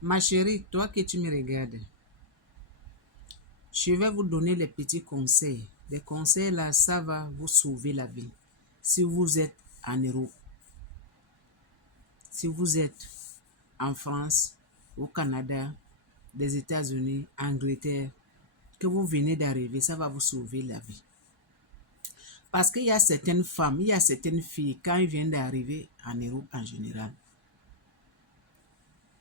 Ma chérie, toi que tu me regardes, je vais vous donner les petits conseils. Les conseils là, ça va vous sauver la vie. Si vous êtes en Europe, si vous êtes en France, au Canada, des États-Unis, Angleterre, que vous venez d'arriver, ça va vous sauver la vie. Parce qu'il y a certaines femmes, il y a certaines filles, quand ils viennent d'arriver en Europe en général,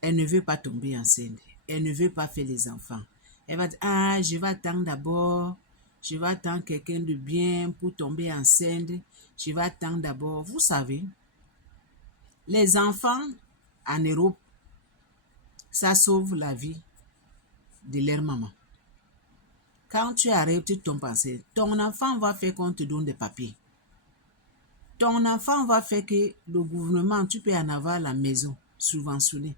elles ne veulent pas tomber enceinte. Elles ne veulent pas faire les enfants. Elle va dire, ah, je vais attendre d'abord. Je vais attendre quelqu'un de bien pour tomber enceinte. Je vais attendre d'abord. Vous savez, les enfants en Europe, ça sauve la vie de leur maman. Quand tu arrives, tu tombes enceinte. Ton enfant va faire qu'on te donne des papiers. Ton enfant va faire que le gouvernement, tu peux en avoir à la maison subventionnée.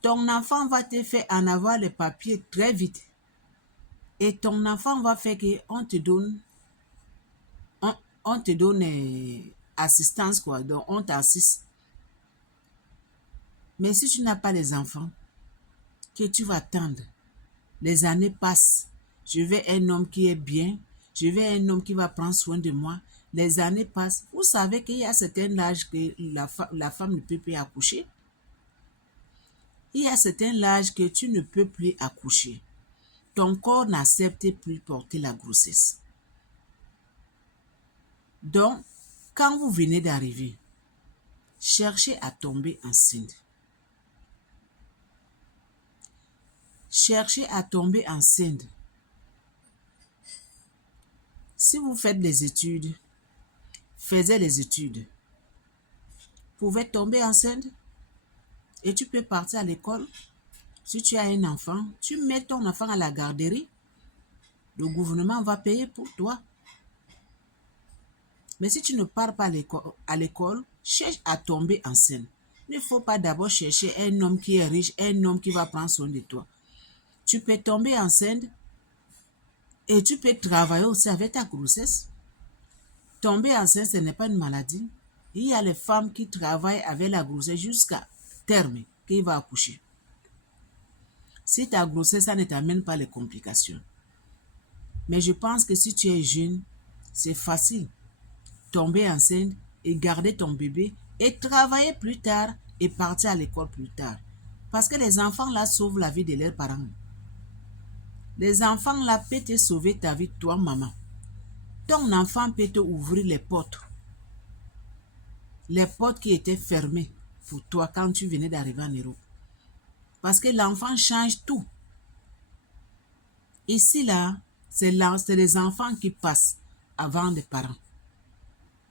Ton enfant va te faire en avoir les papiers très vite. Et ton enfant va faire qu'on te donne, on te donne assistance, quoi. Donc, on t'assiste. Mais si tu n'as pas les enfants, que tu vas attendre, les années passent. Je veux un homme qui est bien. Je veux un homme qui va prendre soin de moi. Les années passent. Vous savez qu'il y a certain âge que la femme ne peut plus accoucher. Il y a certain âge que tu ne peux plus accoucher. Ton corps n'accepte plus porter la grossesse. Donc, quand vous venez d'arriver, cherchez à tomber enceinte. Cherchez à tomber enceinte. Si vous faites des études, faites les études. Vous pouvez tomber enceinte et tu peux partir à l'école. Si tu as un enfant, tu mets ton enfant à la garderie. Le gouvernement va payer pour toi. Mais si tu ne pars pas à l'école, cherche à tomber enceinte. Il ne faut pas d'abord chercher un homme qui est riche, un homme qui va prendre soin de toi. Tu peux tomber enceinte et tu peux travailler aussi avec ta grossesse. Tomber enceinte, ce n'est pas une maladie. Il y a les femmes qui travaillent avec la grossesse jusqu'à terme, qui va accoucher. Si ta grossesse, ça ne t'amène pas les complications. Mais je pense que si tu es jeune, c'est facile. Tomber enceinte et garder ton bébé et travailler plus tard et partir à l'école plus tard. Parce que les enfants là sauvent la vie de leurs parents. Les enfants là peuvent te sauver ta vie, toi maman. Ton enfant peut te ouvrir les portes. Les portes qui étaient fermées pour toi quand tu venais d'arriver en Europe. Parce que l'enfant change tout. Ici là, c'est les enfants qui passent avant les parents.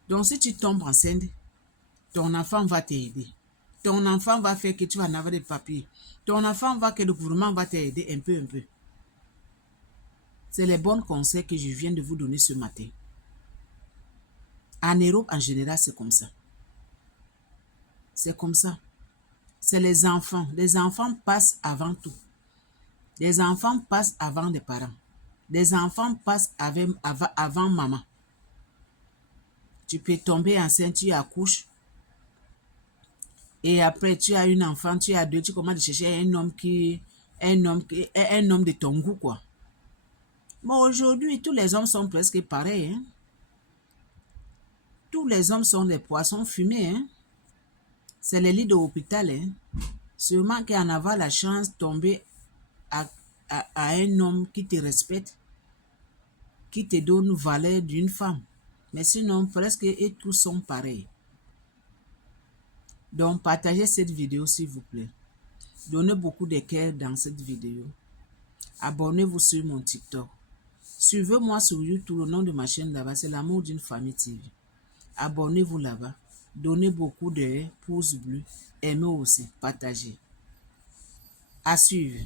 Donc si tu tombes enceinte, ton enfant va t'aider. Ton enfant va faire que tu vas en avoir des papiers. Ton enfant va que le gouvernement va t'aider un peu. C'est les bons conseils que je viens de vous donner ce matin. En Europe, en général, c'est comme ça. C'est comme ça. C'est les enfants. Les enfants passent avant tout. Les enfants passent avant les parents. Les enfants passent avant maman. Tu peux tomber enceinte, tu accouches. Et après, tu as une enfant, tu as deux, tu commences à chercher un homme de ton goût, quoi. Mais aujourd'hui, tous les hommes sont presque pareils. Hein? Tous les hommes sont des poissons fumés. Hein? C'est les lits de l'hôpital. Hein? Seulement qu'en avoir la chance de tomber à un homme qui te respecte, qui te donne valeur d'une femme. Mais sinon, presque et tous sont pareils. Donc, partagez cette vidéo s'il vous plaît. Donnez beaucoup de cœur dans cette vidéo. Abonnez-vous sur mon TikTok. Suivez-moi sur YouTube, le nom de ma chaîne là-bas, c'est l'amour d'une famille TV. Abonnez-vous là-bas. Donnez beaucoup de pouces bleus. Aimez aussi, partagez. À suivre.